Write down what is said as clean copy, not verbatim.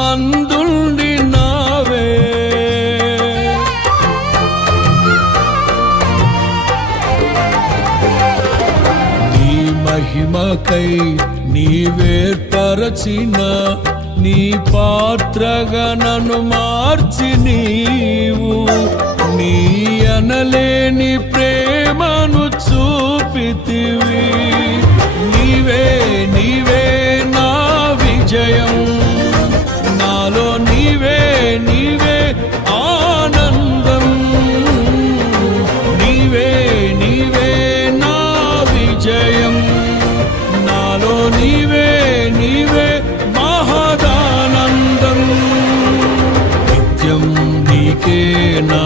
మందుండినావే. నీ మహిమకై నీవేర్పరచిన నీ పాత్రగా నన్ను మార్చి నీవు నీ అనలేని ప్రేమను చూపితివి. నీవే నీవే నా విజయం, నాలో నీవే నీవే ఆనందం. నీవే నీవే నా విజయం, నాలో నీవే నీవే మహదానందం. నిత్యం నీకే నా